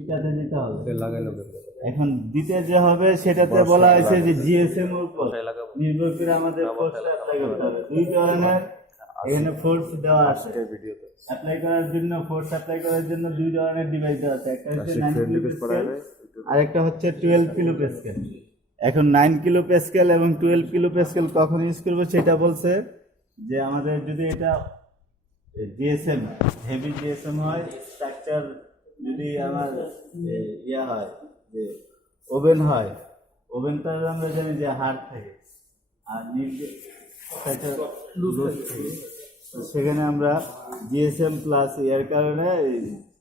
এটাতে দিতে হবে এখন দিতে যে হবে সেটাতে বলা হয়েছে যে জিএসএম এর উপর নির্ভর করে আমাদের ফোর্স অ্যাপ্লাই করতে হবে। দুই ধরনের এখানে ফোর্স দেওয়া আছে অ্যাপ্লাই করার জন্য, ফোর্স অ্যাপ্লাই করার জন্য দুই ধরনের ডিভাইস দেওয়া আছে, একটা হচ্ছে 9 কিলো প্যাসকেল আর একটা হচ্ছে 12 কিলো প্যাসকেল। এখন 9 কিলো প্যাসকেল এবং 12 কিলো প্যাসকেল কখন ইউজ করবো সেটা বলছে যে আমাদের যদি এটা জিএসএম হেভি জিএসএম হয়, স্ট্রাকচার যদি আমার ইয়া হয় যে ওভেন হয়, ওভেনটা আমরা জানি যে হার্ড থাকে আর লুজ থাকে, সেখানে আমরা জিএসএম প্লাস এর কারণে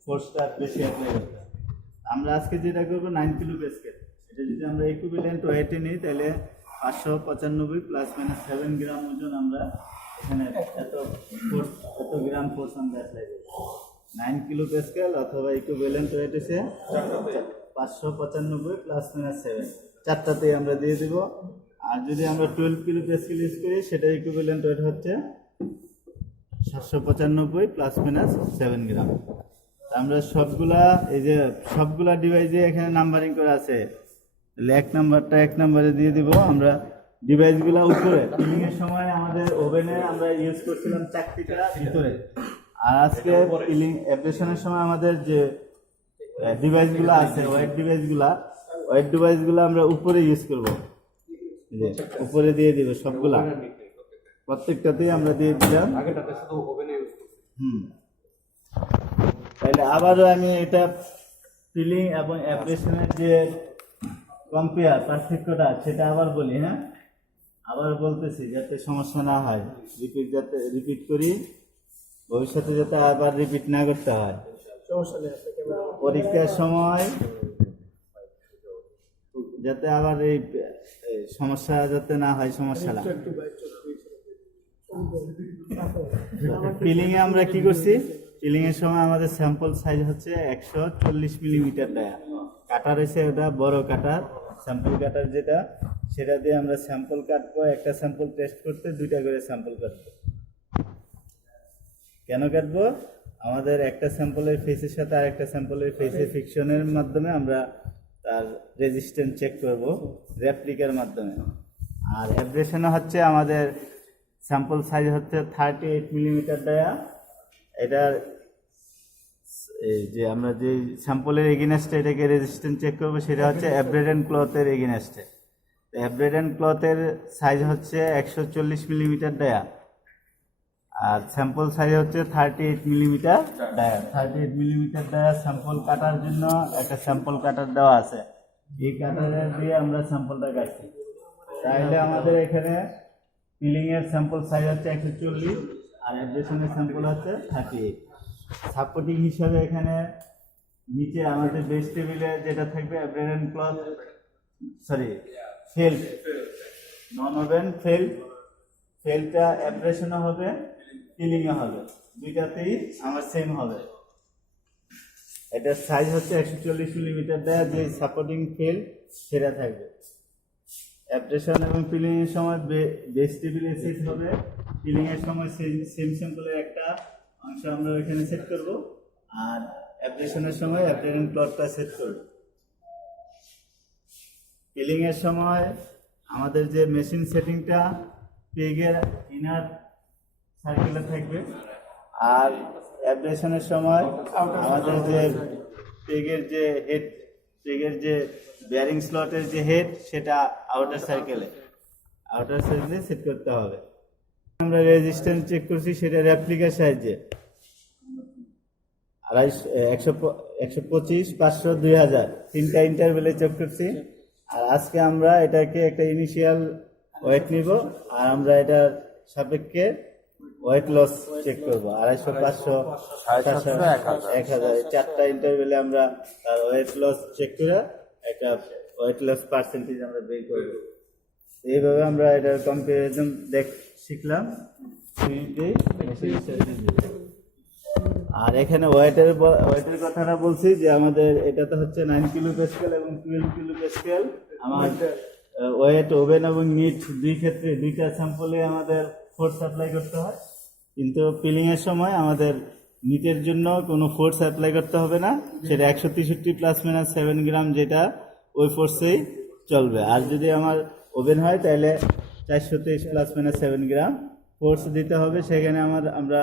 ফোর্সটা বেশি অ্যাপ্লাই করতে হয়। আমরা আজকে যেটা করবো 9 কিলো প্যাসকেল, এটা যদি আমরা ইকুইভ্যালেন্ট ওয়েটে নিই তাহলে 595 প্লাস মাইনাস 7 গ্রাম ওজন আমরা এখানে এত গ্রাম ফোর্স আমরা অ্যাপ্লাই করবো। 9 কিলো প্যাসকেল অথবা ইকুইভ্যালেন্ট ওয়েট এসে 595 প্লাস মাইনাস 7, চারটাতেই আমরা দিয়ে দেব। আর যদি আমরা 12 কিলো প্যাসকেল ইউজ করি সেটার ইকুইভ্যালেন্ট ওয়েট হচ্ছে 795 প্লাস মাইনাস 7 গ্রাম। আমরা সবগুলা এই যে সবগুলা ডিভাইসে এখানে নাম্বারিং করে আছে, এক নাম্বারে দিয়ে দিব আমরা ডিভাইসগুলো উপরে। পিলিং এর সময় আমাদের ওভেনে আমরা ইউজ করছিলাম চাকতিটা ভিতরে, আর আজকে পিলিং অ্যাপ্লিকেশনের সময় আমাদের যে ডিভাইসগুলো আছে ওয়েট ডিভাইসগুলো আমরা উপরে ইউজ করব, যে উপরে দিয়ে দিব সবগুলা, প্রত্যেকটাতেই আমরা দিয়ে দিলাম। তাহলে আবারও আমি এটা পিলিং এবং অ্যাপ্লিকেশনের যে কম্পেয়ার পার্থক্যটা সেটা আবার বলি। হ্যাঁ, আবার বলতেছি যাতে সমস্যা না হয়, রিপিট করি, ভবিষ্যতে যাতে আবার রিপিট না করতে হয়। পরীক্ষার সময় যাতে আবার এই সমস্যা যাতে না হয়, সমস্যা না। পিলিং এ আমরা কি করছি, পিলিং এর সময় আমাদের স্যাম্পল সাইজ হচ্ছে 140 মিলিমিটার ডায়া, কাটার রয়েছে ওটা বড় কাটার, স্যাম্পল কাটার যেটা, সেটা দিয়ে আমরা স্যাম্পল কাটবো। একটা স্যাম্পল টেস্ট করতে দুইটা করে স্যাম্পল কাটবো। কেন কাটবো? আমাদের একটা স্যাম্পলের ফেসের সাথে আরেকটা স্যাম্পলের ফেসে ফ্রিকশনের মাধ্যমে আমরা তার রেজিস্ট্যান্স চেক করব রেপ্লিকার মাধ্যমে। আর অ্যাব্রেশনে হচ্ছে আমাদের স্যাম্পল সাইজ হচ্ছে 38 মিলিমিটার ডায়া। এটার এই যে আমরা যে স্যাম্পলের এগেনস্টে এটাকে রেজিস্ট্যান্স চেক করবো সেটা হচ্ছে অ্যাব্রেডেন্ট ক্লথের এগেনস্টে। অ্যাব্রেডেন্ট ক্লথের সাইজ হচ্ছে 140 মিলিমিটার ডায়া, আর স্যাম্পল সাইজ হচ্ছে 38 millimetre dia. 38 millimetre dia sample কাটার জন্য একটা স্যাম্পল কাটার দেওয়া আছে, এই কাটারের দিয়ে আমরা স্যাম্পলটা কাটছি। তাহলে আমাদের এখানে পিলিং এর স্যাম্পল সাইজ হচ্ছে 140 আর অ্যাব্রেশনের স্যাম্পল হচ্ছে 38। সাপোর্টিং হিসাবে এখানে নিচে আমাদের বেস টেবিলে যেটা থাকবে অ্যাব্রেডেন্ট ক্লথ, ফেল্ট, নন ওভেন ফেল্টটা অ্যাব্রেশনও হবে, পিলিংও হবে, দুইটাতেই আমার সেম হবে। এটার সাইজ হচ্ছে 140 মিলিমিটার দেয়া, যে সাপোর্টিং ফেল্ট সেটা থাকবে। অ্যাব্রেশন এবং পিলিং এর সময় বেস টেবিলে সেট হবে, পিলিং এর সময় সেম স্যাম্পলের একটা অংশ আমরা এখানে সেট করব, আর অ্যাব্রেশনের সময় অ্যাব্রেডেন্ট ক্লথটা সেট করব। পিলিং এর সময় আমাদের যে মেশিন সেটিংটা পেগের ইনার সার্কেলে থাকবে, আর অ্যাব্রেশনের সময় আমাদের যে পেগের যে হেড, পেগের যে বেয়ারিং স্লটের যে হেড সেটা আউটার সার্কেলে সেট করতে হবে। আমরা রেজিস্ট্যান্স চেক করছি সেটা রেপ্লিকার সাহায্যে 125, 500, 2000 তিনটা ইন্টারভেলে চেক করছি। আর আজকে আমরা এটাকে একটা ইনিশিয়াল ওয়েট নিব, আর আমরা এটার সাপেক্ষে ওয়েট লস চেক করবো 250, 500, 700, 1000, চারটা ইন্টারভেলে আমরা তার ওয়েট লস চেক করে একটা ওয়েট লস পার্সেন্টেজ আমরা বের করব। এইভাবে আমরা এটার কম্পারিজন শিখলাম। আর এখানে ওয়েটের কথাটা বলছি যে আমাদের এটাতে হচ্ছে 9 কিলো প্যাসকেল এবং 12 কিলো প্যাসকেল। আমার ওয়েট ওভেন এবং নিট দুই ক্ষেত্রে দুইটা স্যাম্পলে আমাদের ফোর্স অ্যাপ্লাই করতে হয়, কিন্তু পিলিং এর সময় আমাদের নিটের জন্য কোনো ফোর্স অ্যাপ্লাই করতে হবে না, সেটা 163 প্লাস মাইনাস 7 গ্রাম যেটা ওই ফোর্সেই চলবে। আর যদি আমার ওভেন হয় তাহলে 423 প্লাস মাইনাস 7 গ্রাম ফোর্স দিতে হবে। সেখানে আমরা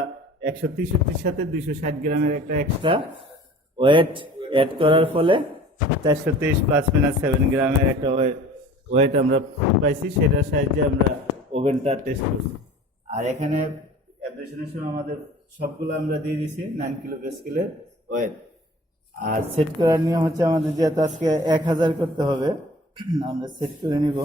163 সাথে 260 গ্রামের একটা এক্সট্রা ওয়েট অ্যাড করার ফলে 423 প্লাস মাইনাস 7 গ্রামের একটা ওয়েট আমরা পাইছি, সেটার সাহায্যে আমরা ওভেনটা টেস্ট করছি। আর এখানে অ্যাব্রেশনের সময় আমাদের সবগুলো আমরা দিয়ে দিছি 9 কিলো স্কেলের ওয়েট। আর সেট করার নিয়ম হচ্ছে আমাদের যেহেতু আজকে 1000 করতে হবে, আমরা সেট করে নিব।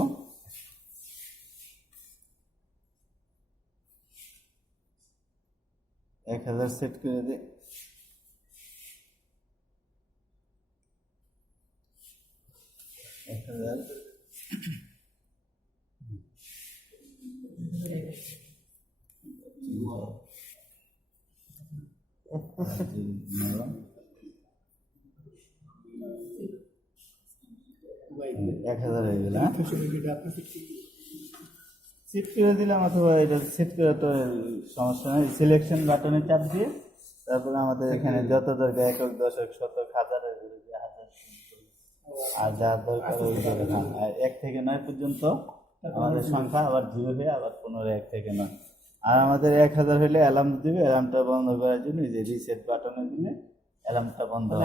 এক 1000 সেট করে দিই। এক 1000 হয়ে গেল। সেট করে দিলাম, অথবা এটা সেট করে তো সমস্যা নেই। সিলেকশন বাটনে চাপ দিয়ে তারপরে আমাদের এখানে যত দরকার একক, দশক, শতক, হাজারের বিরুদ্ধে হাজার, আর যা দরকার ওই দরকার। আর 1 থেকে 9 পর্যন্ত আমাদের সংখ্যা আবার 0 হয়ে আবার 15 1 থেকে 9। আর আমাদের 1000 হলে অ্যালার্ম দিবে, অ্যালার্মটা বন্ধ করার জন্য যে রিসেট বাটনে দিলে অ্যালার্মটা বন্ধ হবে।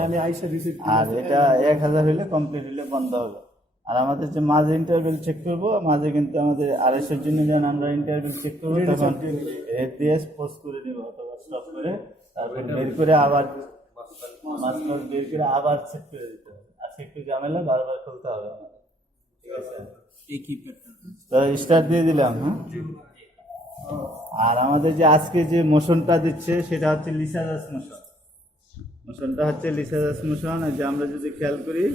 আর এটা 1000 হলে কমপ্লিট হলে বন্ধ হবে। আর আমাদের যে মাঝে ইন্টারভেল চেক করবো, মাঝে কিন্তু আমাদের আড়াইশোর জন্য যখন আমরা ইন্টারভেল চেক করবো তখন রেড দিয়ে পোস্ট করে নিব, অথবা স্টপ করে তারপর বের করে আবার মাঝখান বের করে আবার চেক করে দিতে হবে। আজকে একটু ঝামেলা, বারবার খুলতে হবে আমাদের, ঠিক আছে? তো স্টার্ট দিয়ে দিলাম। হ্যাঁ, আর আমাদের যে আজকে যে মোশনটা দিচ্ছে সেটা হচ্ছে লিসাজাস মোশন। মোশনটা হচ্ছে লিসাজাস মোশন। যে আমরা যদি খেয়াল করি